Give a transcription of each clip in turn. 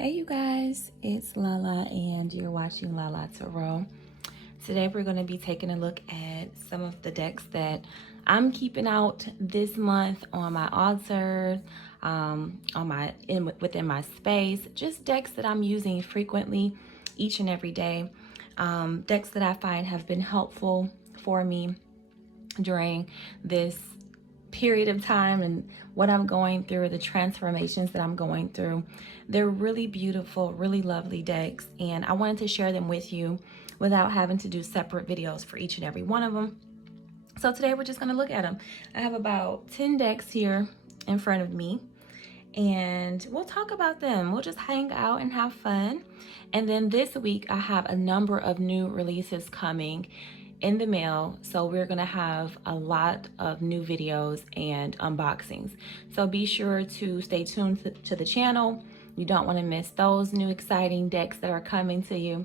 Hey you guys, it's Lala and you're watching Lala Tarot. Today we're going to be taking a look at some of the decks that I'm keeping out this month on my altar, within my space, just decks that I'm using frequently each and every day. Decks that I find have been helpful for me during this period of time and what I'm going through, the transformations that I'm going through. They're really beautiful, really lovely decks, and I wanted to share them with you without having to do separate videos for each and every one of them. So today we're just going to look at them. I have about 10 decks here in front of me, and we'll talk about them. We'll just hang out and have fun. And then this week I have a number of new releases coming in the mail, so we're gonna have a lot of new videos and unboxings, so be sure to stay tuned to the channel. You don't want to miss those new exciting decks that are coming to you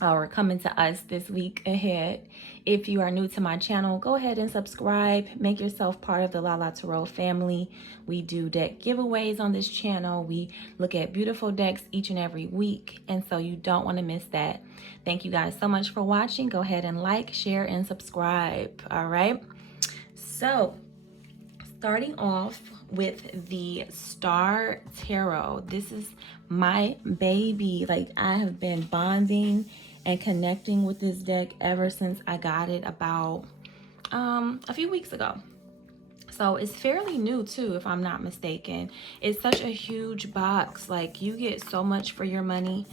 or coming to us this week ahead. If you are new to my channel, go ahead and subscribe. Make yourself part of the Lala Tarot family. We do deck giveaways on this channel. We look at beautiful decks each and every week, and so you don't want to miss that. Thank you guys so much for watching. Go ahead and like, share, and subscribe. All right. So starting off with the Star Tarot. This is my baby. Like, I have been bonding and connecting with this deck ever since I got it about a few weeks ago. So it's fairly new too, if I'm not mistaken. It's such a huge box. Like, you get so much for your money.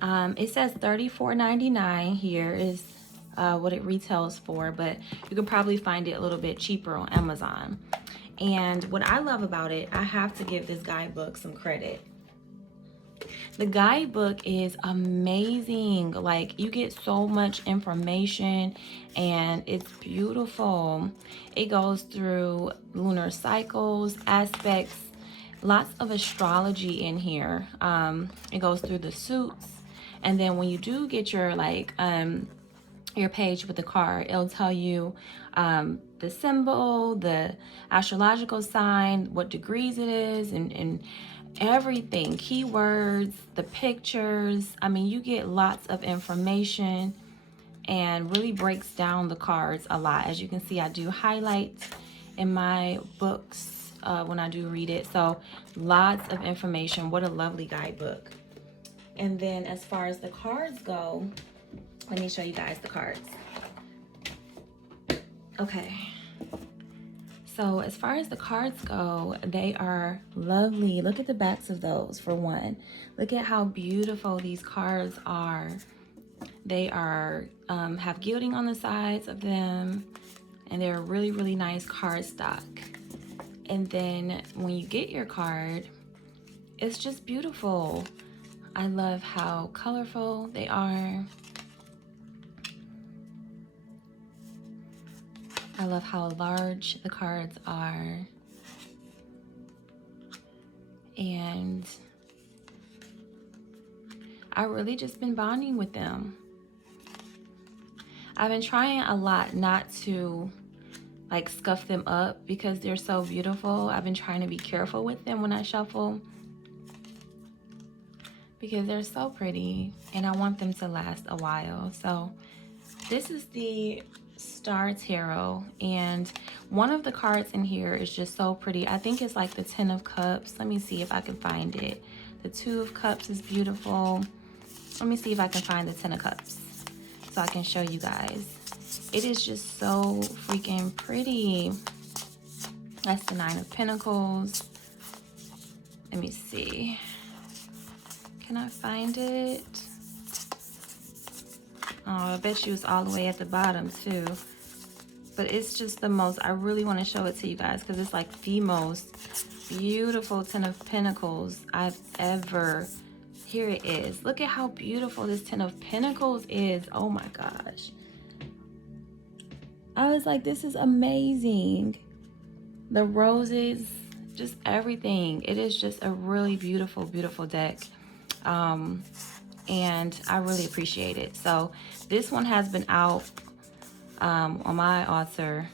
It says $34.99 here is what it retails for, but you can probably find it a little bit cheaper on Amazon. And what I love about it, I have to give this guidebook some credit. The guidebook is amazing. Like, you get so much information and it's beautiful. It goes through lunar cycles, aspects, lots of astrology in here. It goes through the suits, and then when you do get your your page with the card, it'll tell you the symbol, the astrological sign, what degrees it is, and everything, keywords, the pictures. I mean, you get lots of information and really breaks down the cards a lot. As you can see, I do highlight in my books when I do read it. So lots of information. What a lovely guidebook. And then as far as the cards go, let me show you guys the cards. Okay. So as far as the cards go, they are lovely. Look at the backs of those, for one. Look at how beautiful these cards are. They are have gilding on the sides of them, and they're really, really nice card stock. And then when you get your card, it's just beautiful. I love how colorful they are. I love how large the cards are. And I've really just been bonding with them. I've been trying a lot not to like scuff them up because they're so beautiful. I've been trying to be careful with them when I shuffle because they're so pretty and I want them to last a while. So this is the Star Tarot, and one of the cards in here is just so pretty. I think it's like the 10 of Cups. Let me see if I can find it. The 2 of Cups is beautiful. Let me see if I can find the 10 of Cups so I can show you guys. It is just so freaking pretty. That's the 9 of Pentacles. Let me see. Can I find it? Oh, I bet you it's all the way at the bottom too. But it's just the most, I really want to show it to you guys because it's like the most beautiful 10 of Pentacles I've ever. Here it is. Look at how beautiful this 10 of Pentacles is. Oh my gosh. I was like, this is amazing. The roses, just everything. It is just a really beautiful, beautiful deck. And I really appreciate it. So this one has been out on my altar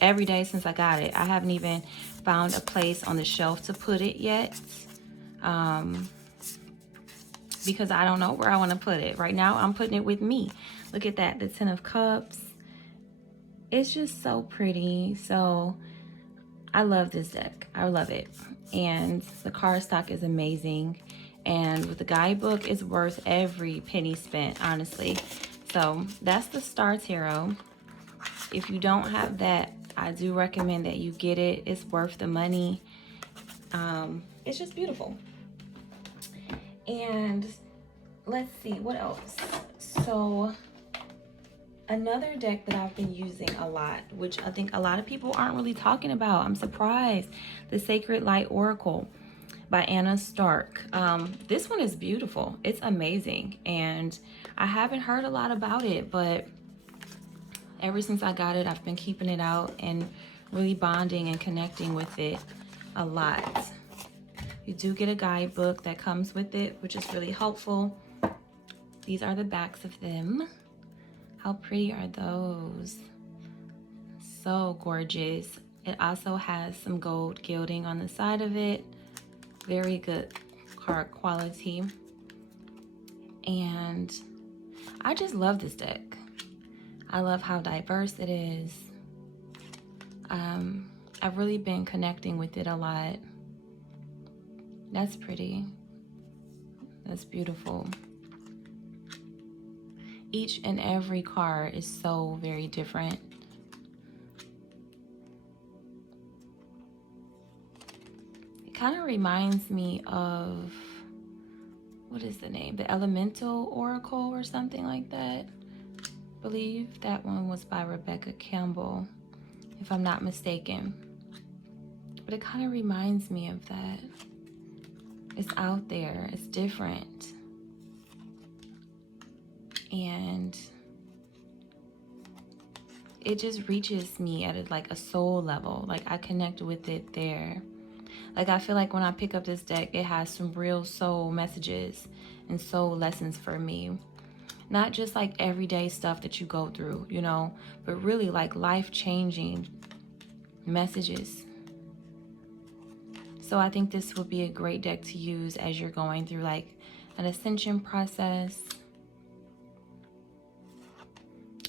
every day since I got it. I haven't even found a place on the shelf to put it yet. because I don't know where I want to put it. Right now, I'm putting it with me. Look at that, the Ten of Cups. It's just so pretty. So I love this deck. I love it. And the card stock is amazing. And with the guidebook, it's worth every penny spent, honestly. So that's the Star Tarot. If you don't have that, I do recommend that you get it. It's worth the money. It's just beautiful. And let's see, what else? So another deck that I've been using a lot, which I think a lot of people aren't really talking about, I'm surprised, the Sacred Light Oracle by Anna Stark. This one is beautiful. It's amazing. And I haven't heard a lot about it, but ever since I got it, I've been keeping it out and really bonding and connecting with it a lot. You do get a guidebook that comes with it, which is really helpful. These are the backs of them. How pretty are those? So gorgeous. It also has some gold gilding on the side of it. Very good card quality. And I just love this deck. I love how diverse it is. I've really been connecting with it a lot. That's pretty. That's beautiful. Each and every card is so very different. It kind of reminds me of, what is the name? The Elemental Oracle or something like that. I believe that one was by Rebecca Campbell, if I'm not mistaken. But it kind of reminds me of that. It's out there, it's different. And it just reaches me at like a soul level. Like I connect with it there. Like I feel like when I pick up this deck, it has some real soul messages and soul lessons for me. Not just like everyday stuff that you go through, you know, but really like life-changing messages. So I think this would be a great deck to use as you're going through like an ascension process.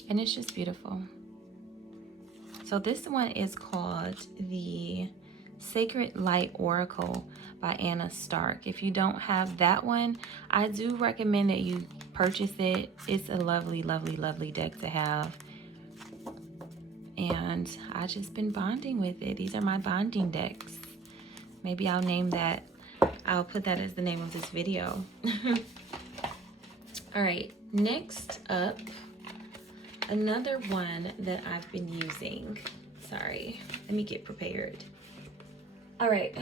And it's just beautiful. So this one is called the Sacred Light Oracle by Anna Stark. If you don't have that one, I do recommend that you purchase it. It's a lovely, lovely, lovely deck to have. And I've just been bonding with it. These are my bonding decks. Maybe I'll name that. I'll put that as the name of this video. All right, next up, another one that I've been using. Sorry, let me get prepared. All right,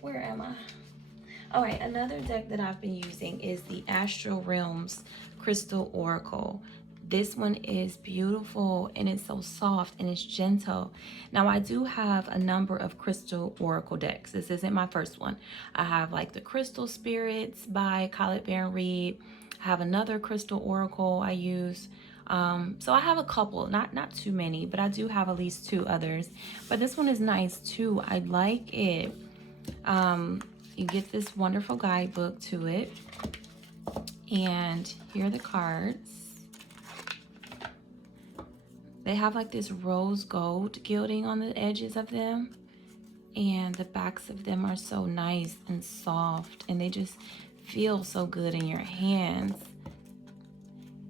where am I? All right, another deck that I've been using is the Astral Realms Crystal Oracle. This one is beautiful and it's so soft and it's gentle. Now I do have a number of crystal oracle decks. This isn't my first one. I have like the Crystal Spirits by Colette Baron Reid. I have another crystal oracle I use. So I have a couple, not too many, but I do have at least 2 others. But this one is nice too. I like it. You get this wonderful guidebook to it. And here are the cards. They have like this rose gold gilding on the edges of them. And the backs of them are so nice and soft. And they just feel so good in your hands.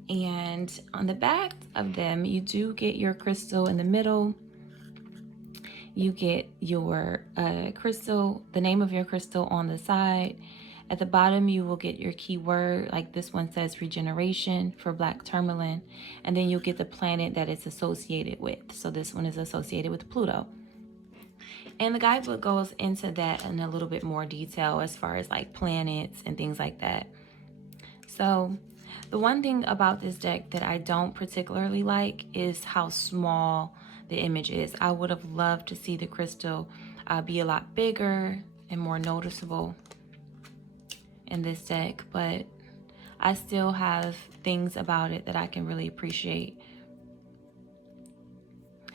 And on the back of them, you do get your crystal in the middle. You get your crystal, the name of your crystal on the side. At the bottom, you will get your keyword, like this one says regeneration for black tourmaline. And then you'll get the planet that it's associated with. So this one is associated with Pluto. And the guidebook goes into that in a little bit more detail as far as like planets and things like that. So the one thing about this deck that I don't particularly like is how small the image is. I would have loved to see the crystal be a lot bigger and more noticeable in this deck, but I still have things about it that I can really appreciate.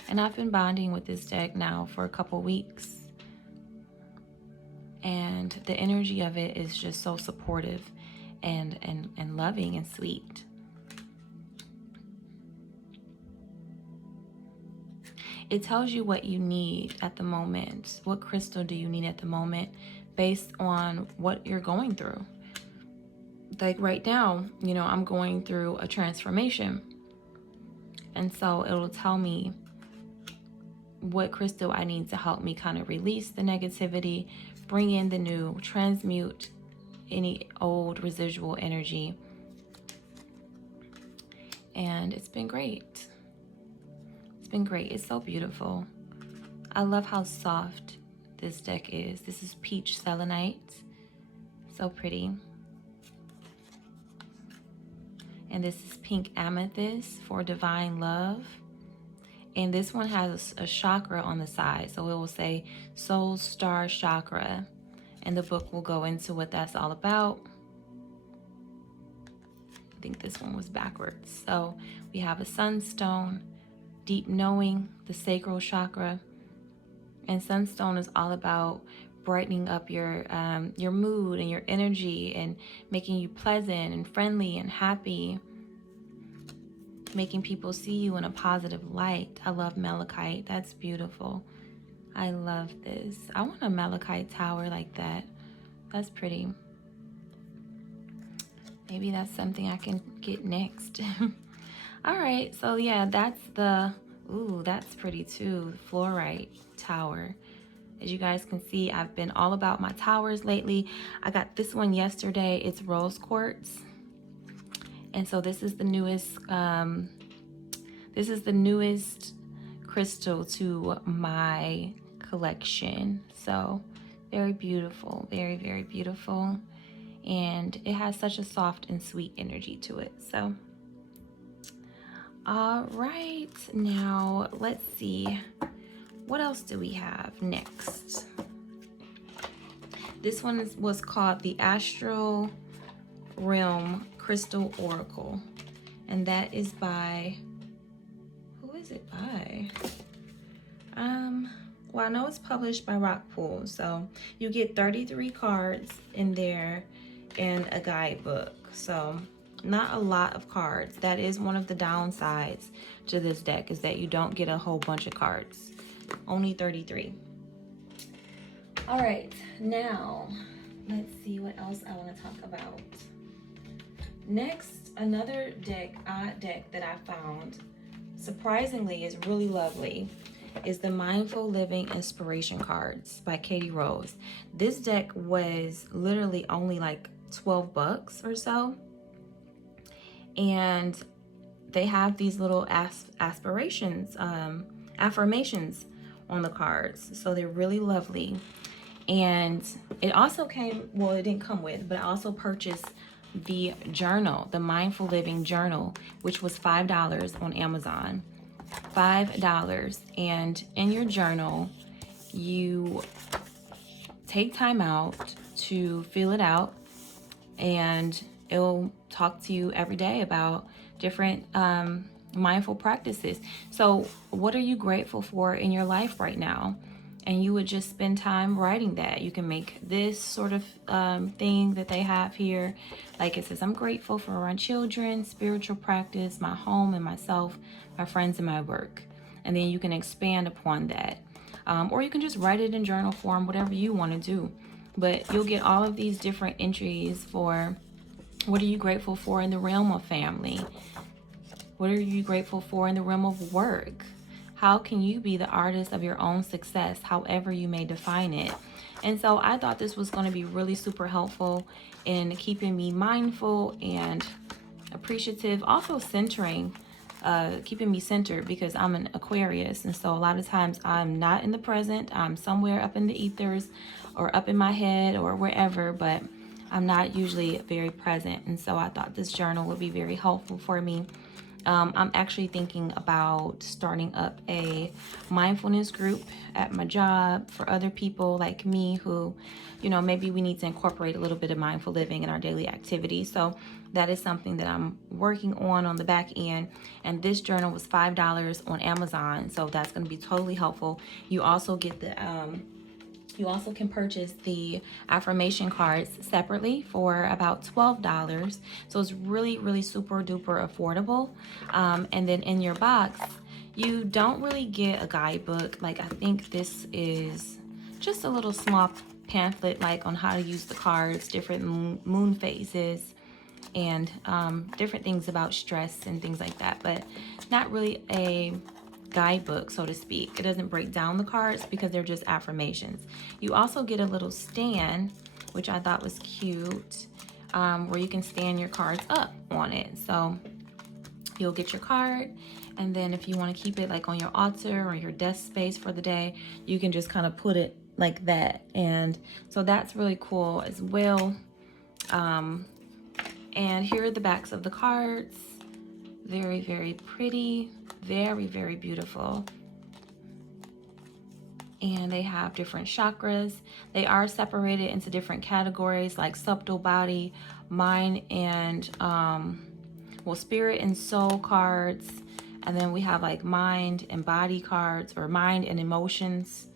And I've been bonding with this deck now for a couple weeks, and the energy of it is just so supportive and loving and sweet. It tells you what you need at the moment. What crystal do you need at the moment based on what you're going through? Like right now, you know, I'm going through a transformation. And so it'll tell me what crystal I need to help me kind of release the negativity, bring in the new, transmute any old residual energy. And it's been great. It's been great. It's so beautiful. I love how soft this deck is. This is peach selenite. So pretty. And this is pink amethyst for divine love. And this one has a chakra on the side. So it will say soul star chakra. And the book will go into what that's all about. I think this one was backwards. So we have a sunstone, deep knowing, the sacral chakra. And sunstone is all about brightening up your mood and your energy and making you pleasant and friendly and happy, making people see you in a positive light. I love malachite. That's beautiful. I love this. I want a malachite tower like that. That's pretty. Maybe that's something I can get next. All right, so yeah, that's the, ooh, that's pretty too, fluorite tower. As you guys can see, I've been all about my towers lately. I got this one yesterday. It's rose quartz. And so this is the newest crystal to my collection. So very beautiful, very, very beautiful. And it has such a soft and sweet energy to it. So, all right, now let's see. What else do we have next? This one was called the Astral Realm Crystal Oracle. And that is by, who is it by? Well, I know it's published by Rockpool. So you get 33 cards in there and a guidebook. So not a lot of cards. That is one of the downsides to this deck, is that you don't get a whole bunch of cards. Only 33. All right, now let's see what else I want to talk about. Next, another odd deck that I found, surprisingly is really lovely, is the Mindful Living Inspiration Cards by Katie Rose. This deck was literally only like 12 bucks or so. And they have these little affirmations on the cards. So they're really lovely. And it also came, well, it didn't come with, but I also purchased the journal, the Mindful Living Journal, which was $5 on Amazon. $5. And in your journal, you take time out to fill it out, and it'll talk to you every day about different mindful practices. So what are you grateful for in your life right now? And you would just spend time writing that. You can make this sort of thing that they have here. Like it says, I'm grateful for my children, spiritual practice, my home and myself, my friends and my work. And then you can expand upon that. Or you can just write it in journal form, whatever you want to do. But you'll get all of these different entries for what are you grateful for in the realm of family? What are you grateful for in the realm of work? How can you be the artist of your own success, however you may define it? And so I thought this was going to be really super helpful in keeping me mindful and appreciative, also centering, keeping me centered, because I'm an Aquarius. And so a lot of times I'm not in the present. I'm somewhere up in the ethers or up in my head or wherever, but I'm not usually very present. And so I thought this journal would be very helpful for me. I'm actually thinking about starting up a mindfulness group at my job for other people like me who, you know, maybe we need to incorporate a little bit of mindful living in our daily activities. So that is something that I'm working on the back end. And this journal was $5 on Amazon. So that's going to be totally helpful. You also get You also can purchase the affirmation cards separately for about $12. So it's really, really super duper affordable. And then in your box, you don't really get a guidebook. Like, I think this is just a little small pamphlet, like on how to use the cards, different moon phases, and different things about stress and things like that. But not really a guidebook, so to speak. It doesn't break down the cards because they're just affirmations. You also get a little stand, which I thought was cute, where you can stand your cards up on it. So you'll get your card, and then if you want to keep it like on your altar or your desk space for the day, you can just kind of put it like that. And so that's really cool as well. And here are the backs of the cards. Very, very pretty. Very, very beautiful. And they have different chakras. They are separated into different categories, like subtle body, mind, and spirit and soul cards. And then we have like mind and body cards, or mind and emotions.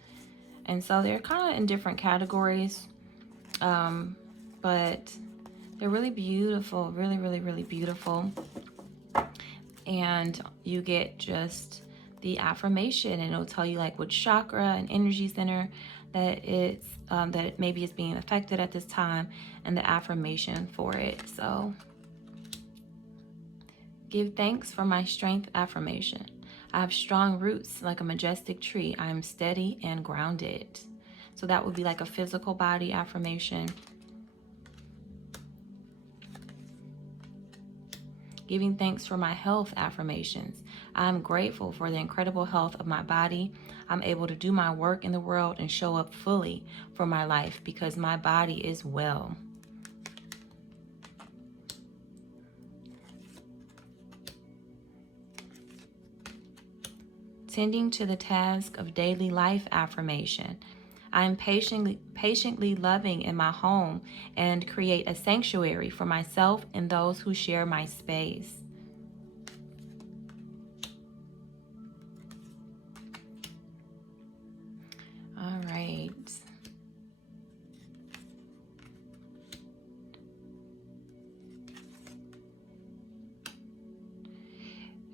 And so they're kind of in different categories, but they're really beautiful. Really, really, really beautiful. And you get just the affirmation, and it'll tell you like which chakra and energy center that it's that maybe is being affected at this time, and the affirmation for it. So, give thanks for my strength affirmation. I have strong roots like a majestic tree. I am steady and grounded. So that would be like a physical body affirmation. Giving thanks for my health affirmations. I'm grateful for the incredible health of my body. I'm able to do my work in the world and show up fully for my life because my body is well. Tending to the task of daily life affirmation. I am patiently loving in my home and create a sanctuary for myself and those who share my space. All right.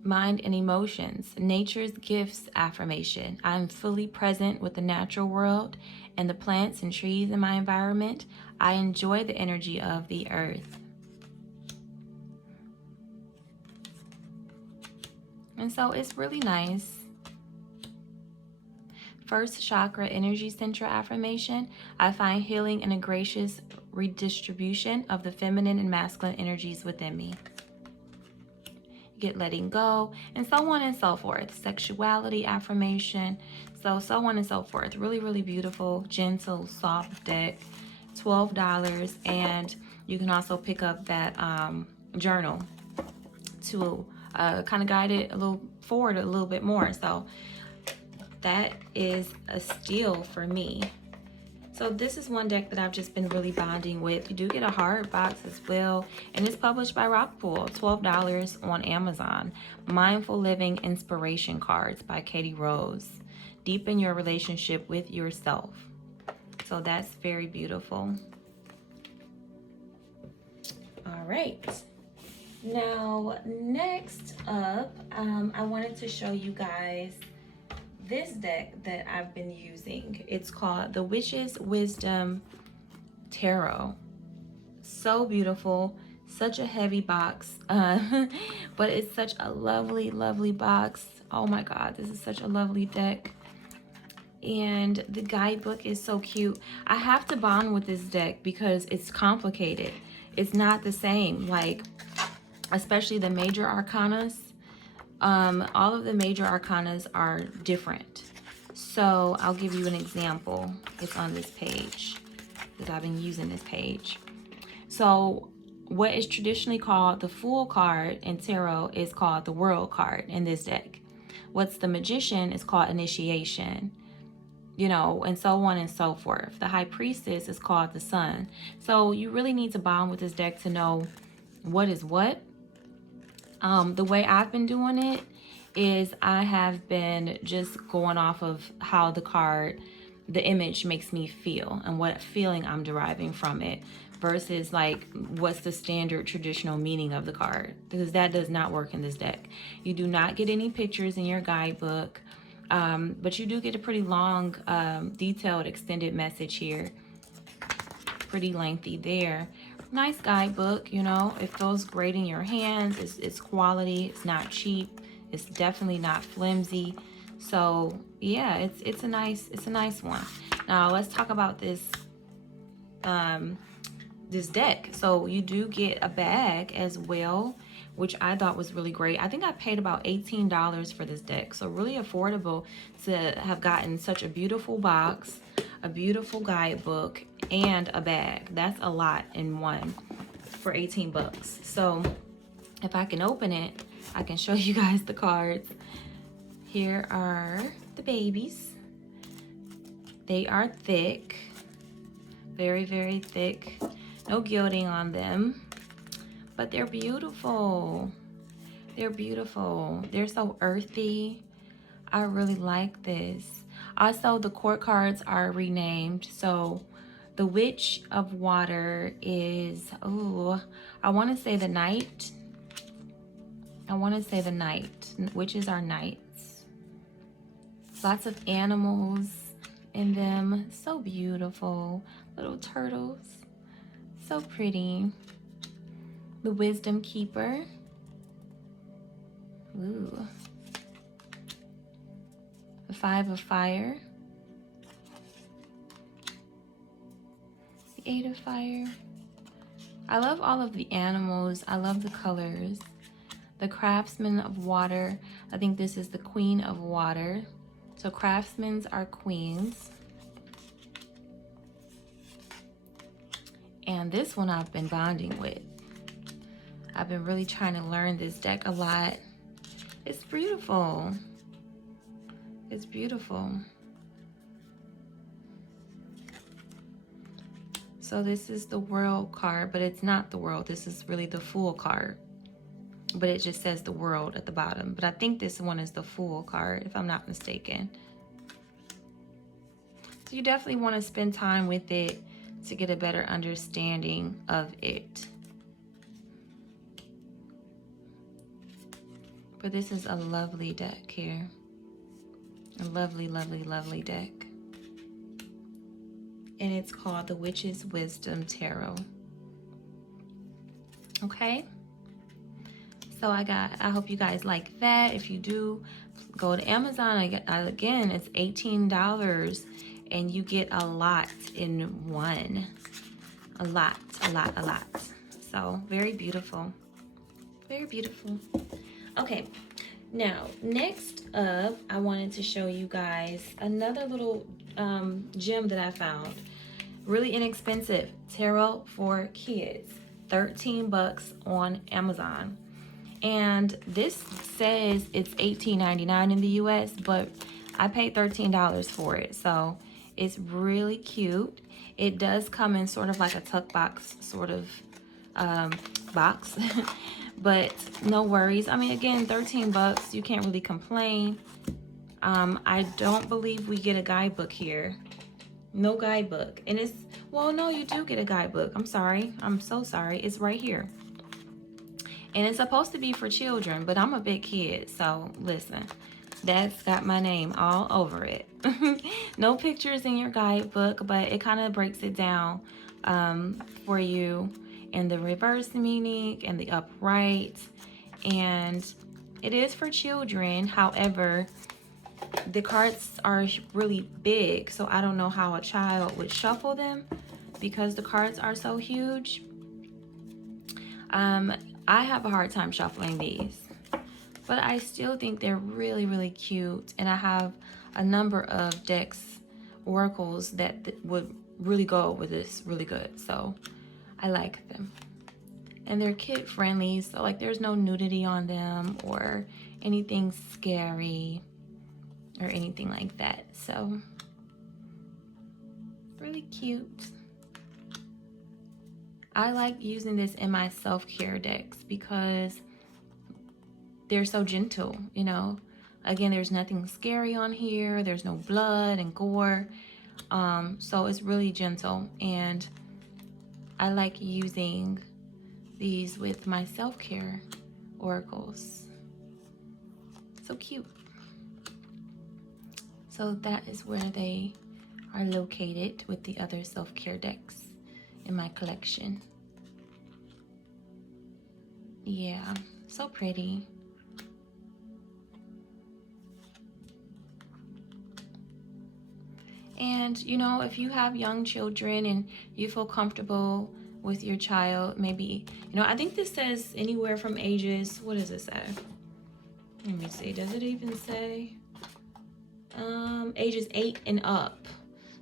Mind and emotions. Nature's gifts affirmation. I'm fully present with the natural world and the plants and trees in my environment. I enjoy the energy of the earth. And so it's really nice. First chakra energy center affirmation. I find healing in a gracious redistribution of the feminine and masculine energies within me. Get letting go, and so on and so forth. Sexuality affirmation, so on and so forth. Really, really beautiful, gentle, soft deck. $12, and you can also pick up that journal to kind of guide it a little forward a little bit more. So that is a steal for me. So this is one deck that I've just been really bonding with. You do get a hard box as well, and it's published by Rockpool. $12 on Amazon. Mindful Living Inspiration Cards by Katie Rose. Deepen your relationship with yourself. So that's very beautiful. All right. Now, next up, I wanted to show you guys this deck that I've been using. It's called the Witch's Wisdom Tarot. So beautiful, such a heavy box, but it's such a lovely, lovely box. Oh my God, this is such a lovely deck. And the guidebook is so cute. I have to bond with this deck because it's complicated. It's not the same, like, especially the major arcanas. All of the major arcanas are different. So I'll give you an example. It's on this page because I've been using this page. So what is traditionally called the Fool card in tarot is called the World card in this deck. What's the Magician is called Initiation, you know, and so on and so forth. The High Priestess is called the Sun. So you really need to bond with this deck to know what is what. The way I've been doing it is I have been just going off of how the card the image makes me feel and what feeling I'm deriving from it, versus like what's the standard traditional meaning of the card, because that does not work in this deck. You do not get any pictures in your guidebook, but you do get a pretty long, detailed, extended message here. Pretty lengthy there. Nice guidebook, you know, it feels great in your hands. It's quality, it's not cheap, it's definitely not flimsy. So yeah, it's a nice one. Now let's talk about this this deck. So you do get a bag as well, which I thought was really great. I think I paid about $18 for this deck, so really affordable to have gotten such a beautiful box, a beautiful guidebook, and a bag. That's a lot in one for 18 bucks. So if I can open it, I can show you guys the cards. Here are the babies. They are thick, very, very thick. No gilding on them, but they're beautiful. They're beautiful. They're so earthy. I really like this. Also, the court cards are renamed. So the Witch of Water is, oh, I want to say the Knight. I want to say the Knight. Witches are knights. Lots of animals in them. So beautiful. Little turtles. So pretty. The Wisdom Keeper. Ooh. The Five of Fire. The Eight of Fire. I love all of the animals. I love the colors. The Craftsman of Water. I think this is the Queen of Water. So craftsmen are queens. And this one I've been bonding with. I've been really trying to learn this deck a lot. It's beautiful. It's beautiful. So this is the World card, but it's not the World. This is really the Fool card. But it just says the World at the bottom. But I think this one is the Fool card, if I'm not mistaken. So you definitely want to spend time with it to get a better understanding of it. But this is a lovely deck here. A lovely, lovely, lovely deck. And it's called the Witch's Wisdom Tarot. Okay? So I hope you guys like that. If you do, go to Amazon. Again, it's $18. And you get a lot in one. A lot. So very beautiful. Very beautiful. Okay, now next up, I wanted to show you guys another little gem that I found. Really inexpensive. Tarot for Kids. 13 bucks on Amazon. And this says it's $18.99 in the US, but I paid $13 for it. So it's really cute. It does come in sort of like a tuck box sort of box, but no worries. I mean, again, 13 bucks, you can't really complain. I don't believe we get a guidebook here. No guidebook. And it's, well, no, you do get a guidebook. I'm sorry. I'm so sorry. It's right here. And it's supposed to be for children, but I'm a big kid, so listen. That's got my name all over it. No pictures in your guidebook, but it kind of breaks it down for you in the reverse meaning and the upright. And it is for children. However, the cards are really big, so I don't know how a child would shuffle them because the cards are so huge. I have a hard time shuffling these. But I still think they're really, really cute. And I have a number of decks, oracles that would really go with this really good. So I like them. And they're kid friendly. So like there's no nudity on them or anything scary or anything like that. So really cute. I like using this in my self-care decks because they're so gentle, you know. Again, there's nothing scary on here. There's no blood and gore. So it's really gentle, and I like using these with my self-care oracles. So cute. So that is where they are located with the other self-care decks in my collection. Yeah, so pretty. And you know, if you have young children and you feel comfortable with your child, maybe, you know, I think this says anywhere from ages, what does it say? Let me see, does it even say? Ages 8 and up.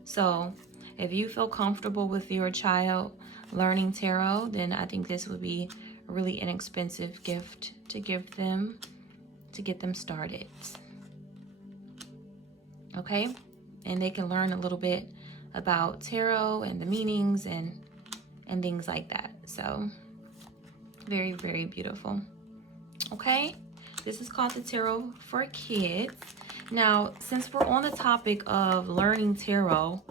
So if you feel comfortable with your child learning tarot, then I think this would be a really inexpensive gift to give them to get them started. Okay? And they can learn a little bit about tarot and the meanings and things like that. So very, very beautiful. Okay? This is called the Tarot for Kids. Now, since we're on the topic of learning tarot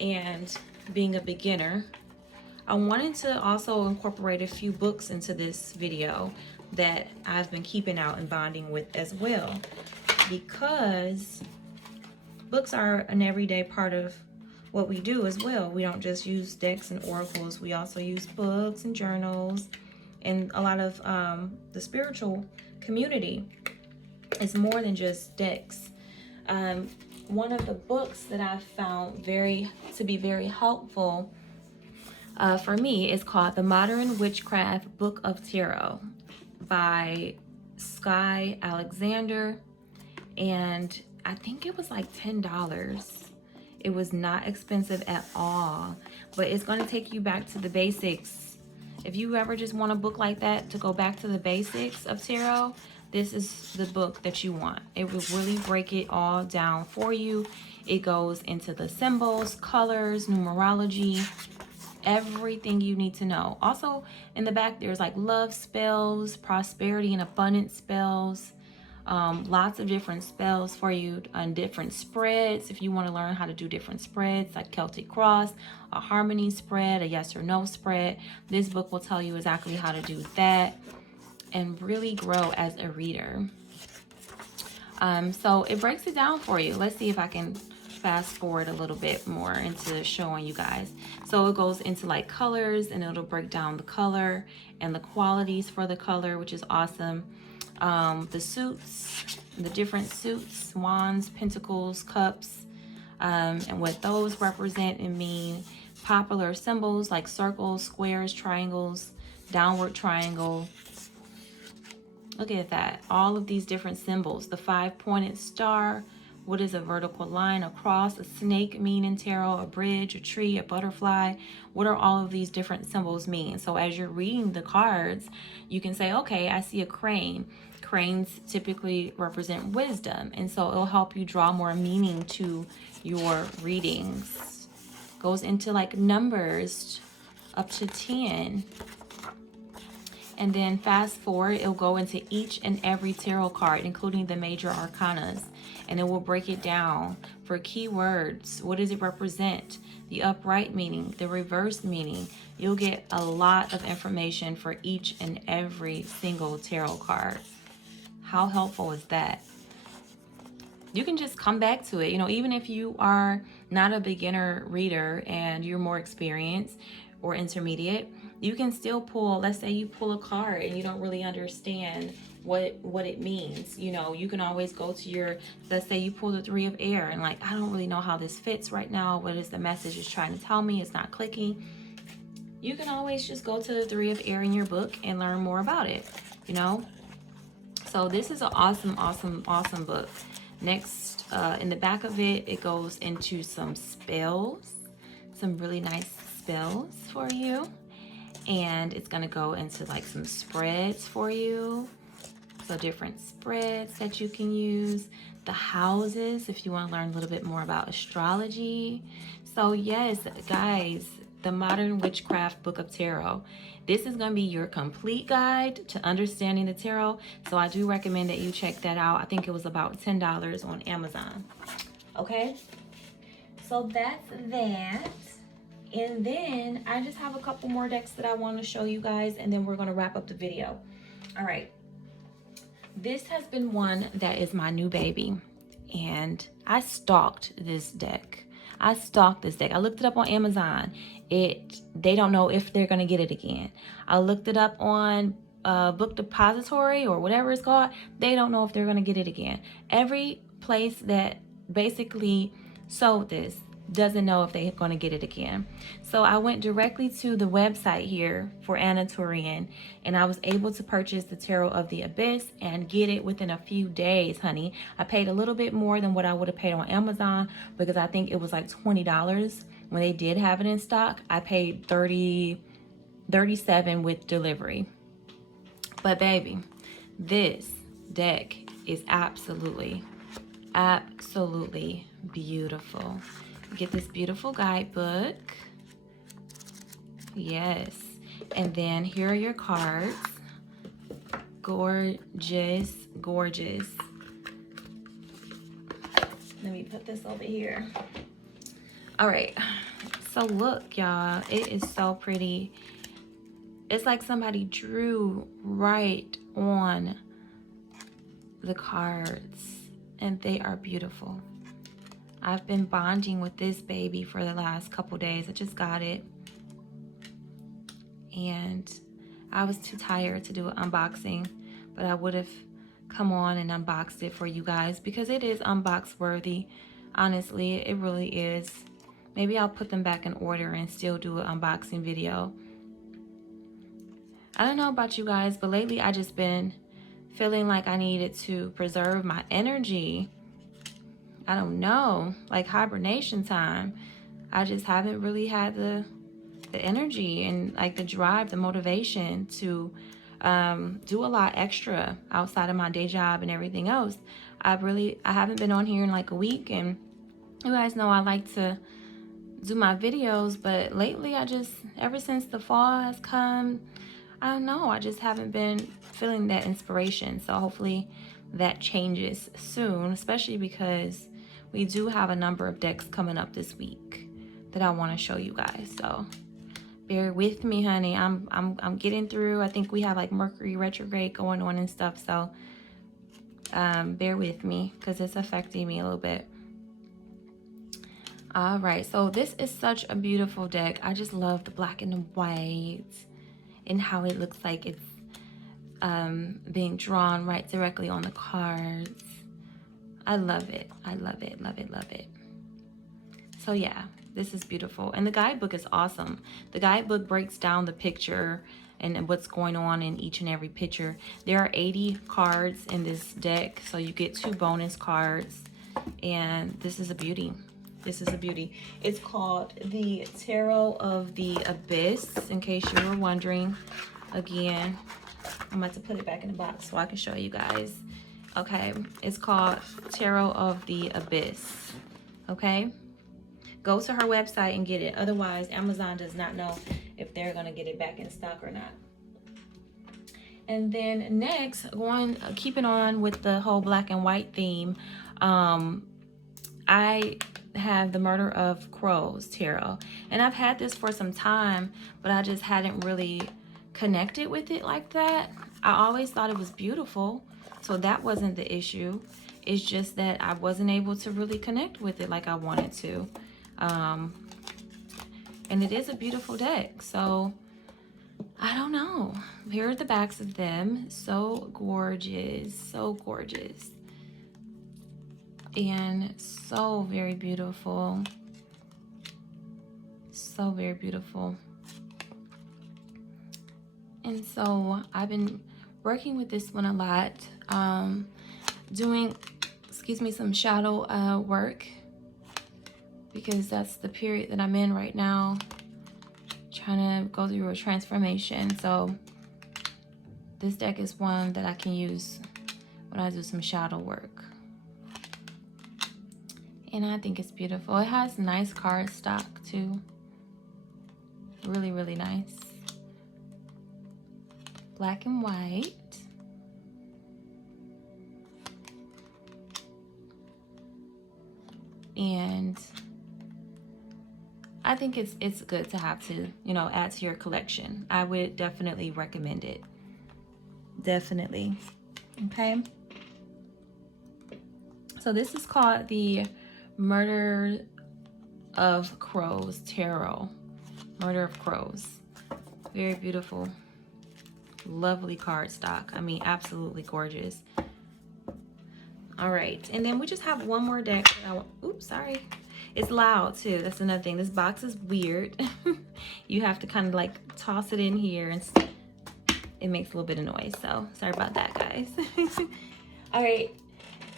and being a beginner, I wanted to also incorporate a few books into this video that I've been keeping out and bonding with as well, because books are an everyday part of what we do as well. We don't just use decks and oracles. We also use books and journals, and a lot of the spiritual community is more than just decks. One of the books that I found to be very helpful for me is called The Modern Witchcraft Book of Tarot by Sky Alexander, and I think it was like $10. It was not expensive at all, but it's going to take you back to the basics. If you ever just want a book like that to go back to the basics of tarot, this is the book that you want. It will really break it all down for you. It goes into the symbols, colors, numerology, everything you need to know. Also, in the back, there's like love spells, prosperity and abundance spells, lots of different spells for you on different spreads. If you want to learn how to do different spreads like Celtic Cross, a harmony spread, a yes or no spread, this book will tell you exactly how to do that and really grow as a reader. So it breaks it down for you. Let's see if I can fast forward a little bit more into showing you guys. So it goes into like colors, and it'll break down the color and the qualities for the color, which is awesome. The suits, the different suits, wands, pentacles, cups, and what those represent and mean. Popular symbols like circles, squares, triangles, downward triangle. Look at that. All of these different symbols. The 5-pointed star. What is a vertical line, a cross, a snake mean in tarot, a bridge, a tree, a butterfly? What are all of these different symbols mean? So as you're reading the cards, you can say, okay, I see a crane. Cranes typically represent wisdom, and so it'll help you draw more meaning to your readings. Goes into like numbers up to 10. And then fast forward, it'll go into each and every tarot card, including the major arcanas. And it will break it down for keywords. What does it represent? The upright meaning, the reverse meaning. You'll get a lot of information for each and every single tarot card. How helpful is that? You can just come back to it. You know, even if you are not a beginner reader and you're more experienced or intermediate, you can still pull, let's say you pull a card and you don't really understand what it means. You know, you can always go to your, let's say you pull the 3 of air and like, I don't really know how this fits right now. What is the message it's trying to tell me? It's not clicking. You can always just go to the 3 of air in your book and learn more about it, you know? So this is an awesome, awesome, awesome book. Next, in the back of it, it goes into some spells, some really nice spells for you. And it's going to go into like some spreads for you. So different spreads that you can use. The houses, if you want to learn a little bit more about astrology. So yes, guys, the Modern Witchcraft Book of Tarot. This is going to be your complete guide to understanding the tarot. So I do recommend that you check that out. I think it was about $10 on Amazon. Okay. So that's that. And then I just have a couple more decks that I want to show you guys, and then we're going to wrap up the video. All right. This has been one that is my new baby, and I stalked this deck. I stalked this deck. I looked it up on Amazon. They don't know if they're going to get it again. I looked it up on Book Depository or whatever it's called. They don't know if they're going to get it again. Every place that basically sold this doesn't know if they're going to get it again. So I went directly to the website here for Anna Turian, and I was able to purchase the Tarot of the Abyss and get it within a few days, honey. I paid a little bit more than what I would have paid on Amazon, because I think it was like $20 when they did have it in stock. I paid $37 with delivery. But baby, this deck is absolutely beautiful. Get this beautiful guidebook. Yes. And then here are your cards. Gorgeous, gorgeous. Let me put this over here. All right. So look, y'all. It is so pretty. It's like somebody drew right on the cards, and they are beautiful. I've been bonding with this baby for the last couple days. I just got it, and I was too tired to do an unboxing, but I would have come on and unboxed it for you guys because it is unbox worthy. Honestly, it really is. Maybe I'll put them back in order and still do an unboxing video. I don't know about you guys, but lately I just been feeling like I needed to preserve my energy. I don't know, like hibernation time. I just haven't really had the energy and like the drive, the motivation to do a lot extra outside of my day job and everything else. I haven't been on here in like a week, and you guys know I like to do my videos, but lately ever since the fall has come, I don't know, I just haven't been feeling that inspiration. So hopefully that changes soon, especially because we do have a number of decks coming up this week that I want to show you guys. So bear with me, honey. I'm getting through. I think we have like Mercury retrograde going on and stuff. So bear with me because it's affecting me a little bit. All right. So this is such a beautiful deck. I just love the black and the white and how it looks like it's being drawn right directly on the cards. I love it. I love it, love it, love it. So yeah, this is beautiful. And the guidebook is awesome. The guidebook breaks down the picture and what's going on in each and every picture. There are 80 cards in this deck, so you get 2 bonus cards. And this is a beauty. This is a beauty. It's called the Tarot of the Abyss, in case you were wondering. Again, I'm about to put it back in the box so I can show you guys. Okay, it's called Tarot of the Abyss. Okay, go to her website and get it. Otherwise, Amazon does not know if they're gonna get it back in stock or not. And then next, keeping on with the whole black and white theme, I have the Murder of Crows Tarot, and I've had this for some time, but I just hadn't really connected with it like that. I always thought it was beautiful, so that wasn't the issue. It's just that I wasn't able to really connect with it like I wanted to. And it is a beautiful deck, so I don't know. Here are the backs of them. So gorgeous, so gorgeous. And so very beautiful. So very beautiful. And so I've been working with this one a lot, doing, some shadow work, because that's the period that I'm in right now, trying to go through a transformation. So this deck is one that I can use when I do some shadow work. And I think it's beautiful. It has nice card stock too. Really, really nice. Black and white. And I think it's good to have to, you know, add to your collection. I would definitely recommend it. Definitely. Okay. So this is called the Murder of Crows Tarot. Murder of Crows. Very beautiful. Lovely cardstock. I mean, absolutely gorgeous. All right. And then we just have one more deck. Oops, sorry. It's loud too. That's another thing. This box is weird. You have to kind of like toss it in here and it makes a little bit of noise. So sorry about that, guys. All right.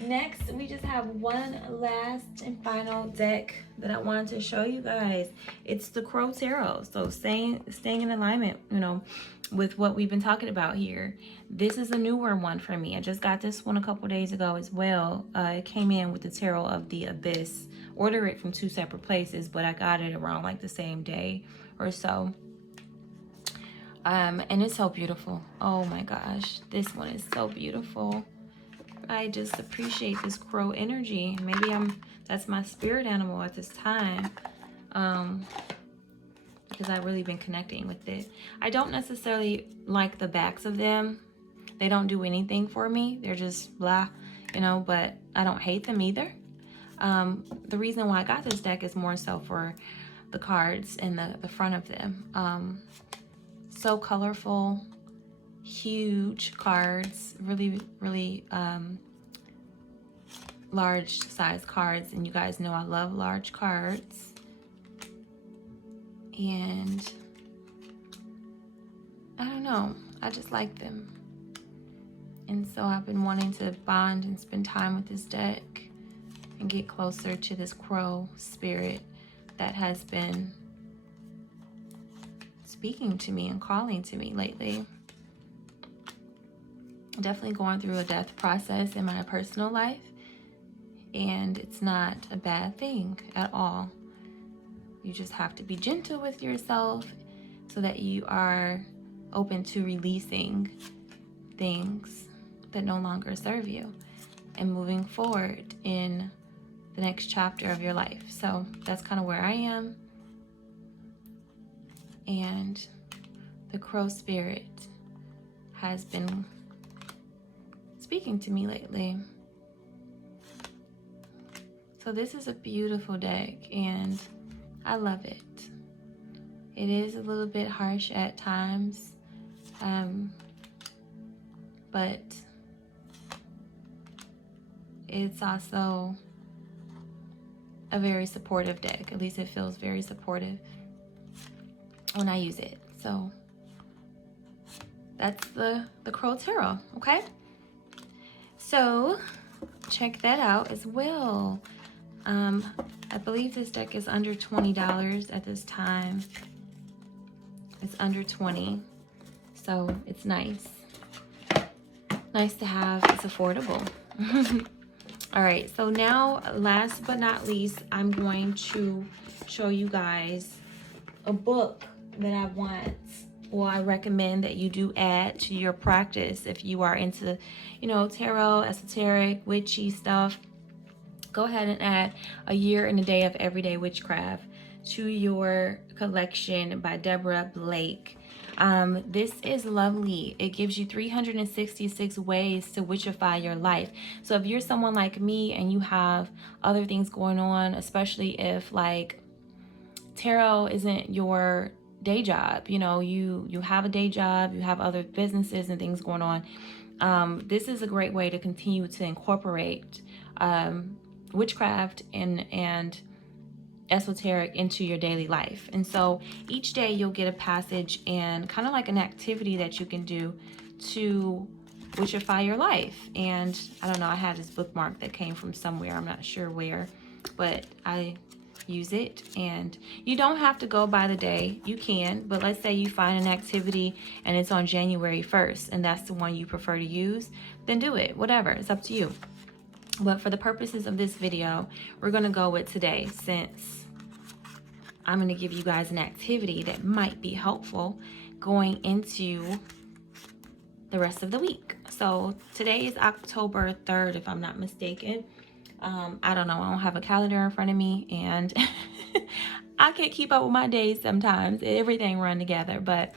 Next, we just have one last and final deck that I wanted to show you guys. It's the Crow Tarot. So staying in alignment, you know, with what we've been talking about here. This is a newer one for me. I just got this one a couple days ago as well. It came in with the Tarot of the Abyss. Order it from 2 separate places, but I got it around like the same day or so. And it's so beautiful. Oh my gosh, this one is so beautiful. I just appreciate this crow energy. Maybe that's my spirit animal at this time. Because I've really been connecting with it. I don't necessarily like the backs of them. They don't do anything for me. They're just blah, you know, but I don't hate them either. The reason why I got this deck is more so for the cards and the front of them. So colorful, huge cards, really, really large size cards. And you guys know I love large cards. And I don't know, I just like them. And so I've been wanting to bond and spend time with this deck and get closer to this crow spirit that has been speaking to me and calling to me lately. Definitely going through a death process in my personal life, and it's not a bad thing at all. You just have to be gentle with yourself so that you are open to releasing things that no longer serve you and moving forward in the next chapter of your life. So that's kind of where I am. And the crow spirit has been speaking to me lately. So this is a beautiful deck and I love it. It is a little bit harsh at times, but it's also a very supportive deck. At least it feels very supportive when I use it. So that's the Crow Tarot, okay? So check that out as well. I believe this deck is under $20 at this time. It's under 20, so it's nice. Nice to have, it's affordable. All right, so now last but not least, I'm going to show you guys a book that I recommend that you do add to your practice if you are into, you know, tarot, esoteric, witchy stuff. Go ahead and add A Year and a Day of Everyday Witchcraft to your collection by Deborah Blake. This is lovely. It gives you 366 ways to witchify your life. So if you're someone like me and you have other things going on, especially if like tarot isn't your day job, you know, you have a day job, you have other businesses and things going on, this is a great way to continue to incorporate witchcraft and esoteric into your daily life. And so each day you'll get a passage and kind of like an activity that you can do to witchify your life. And I don't know, I had this bookmark that came from somewhere, I'm not sure where, but I use it. And you don't have to go by the day, you can, but let's say you find an activity and it's on January 1st and that's the one you prefer to use, then do it, whatever, it's up to you. But for the purposes of this video, we're gonna go with today, since I'm gonna give you guys an activity that might be helpful going into the rest of the week. So today is October 3rd, if I'm not mistaken. I don't know, I don't have a calendar in front of me, and I can't keep up with my days sometimes. Everything run together, but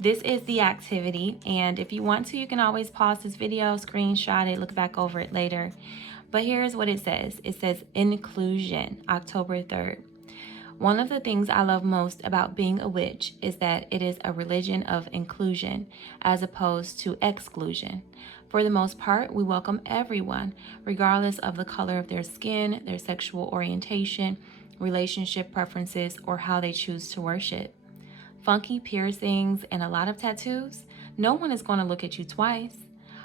this is the activity. And if you want to, you can always pause this video, screenshot it, look back over it later. But here's what it says. It says inclusion, October 3rd. One of the things I love most about being a witch is that it is a religion of inclusion as opposed to exclusion. For the most part, we welcome everyone, regardless of the color of their skin, their sexual orientation, relationship preferences, or how they choose to worship. Funky piercings and a lot of tattoos? No one is going to look at you twice.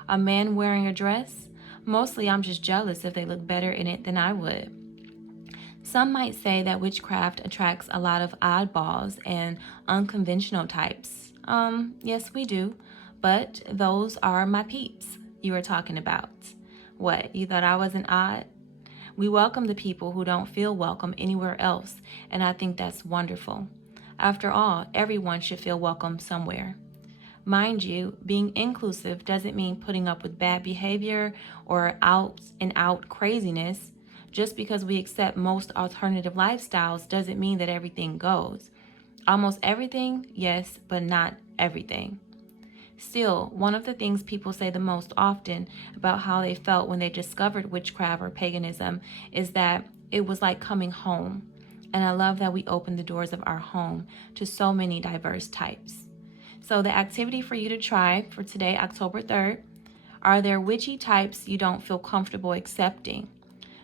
A man wearing a dress? Mostly I'm just jealous if they look better in it than I would. Some might say that witchcraft attracts a lot of oddballs and unconventional types. Yes, we do. But those are my peeps you were talking about. What, you thought I wasn't odd? We welcome the people who don't feel welcome anywhere else, and I think that's wonderful. After all, everyone should feel welcome somewhere. Mind you, being inclusive doesn't mean putting up with bad behavior or out and out craziness. Just because we accept most alternative lifestyles doesn't mean that everything goes. Almost everything, yes, but not everything. Still, one of the things people say the most often about how they felt when they discovered witchcraft or paganism is that it was like coming home. And I love that we open the doors of our home to so many diverse types. So the activity for you to try for today, October 3rd, are there witchy types you don't feel comfortable accepting?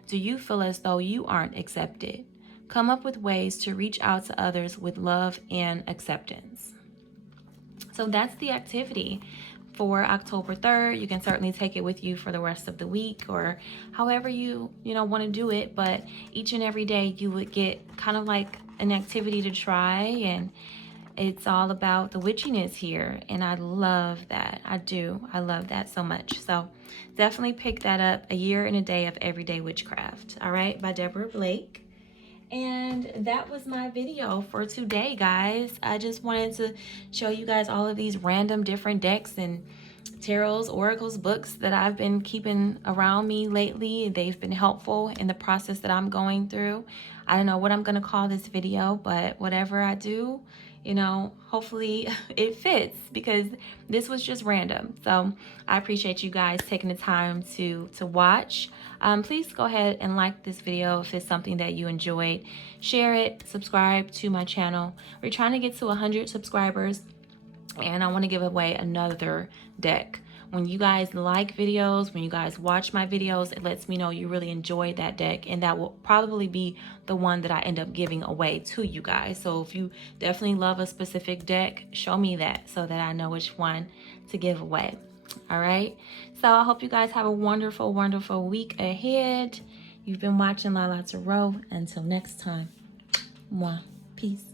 Do you feel as though you aren't accepted? Come up with ways to reach out to others with love and acceptance. So that's the activity for October 3rd. You can certainly take it with you for the rest of the week or however you want to do it. But each and every day you would get kind of like an activity to try, and it's all about the witchiness here. And I love that. I do. I love that so much. So definitely pick that up. A Year and a Day of Everyday Witchcraft. All right, by Deborah Blake. And that was my video for today, guys. I just wanted to show you guys all of these random different decks and tarots, oracles, books that I've been keeping around me lately. They've been helpful in the process that I'm going through. I don't know what I'm going to call this video, but whatever I do, hopefully it fits, because this was just random. So I appreciate you guys taking the time to watch. Please go ahead and like this video if it's something that you enjoyed. Share it, subscribe to my channel. We're trying to get to 100 subscribers, and I want to give away another deck. When you guys like videos, when you guys watch my videos, it lets me know you really enjoyed that deck, and that will probably be the one that I end up giving away to you guys. So if you definitely love a specific deck, show me that so that I know which one to give away. All right, so I hope you guys have a wonderful, wonderful week ahead. You've been watching Lala Tarot. Until next time, mwah, peace.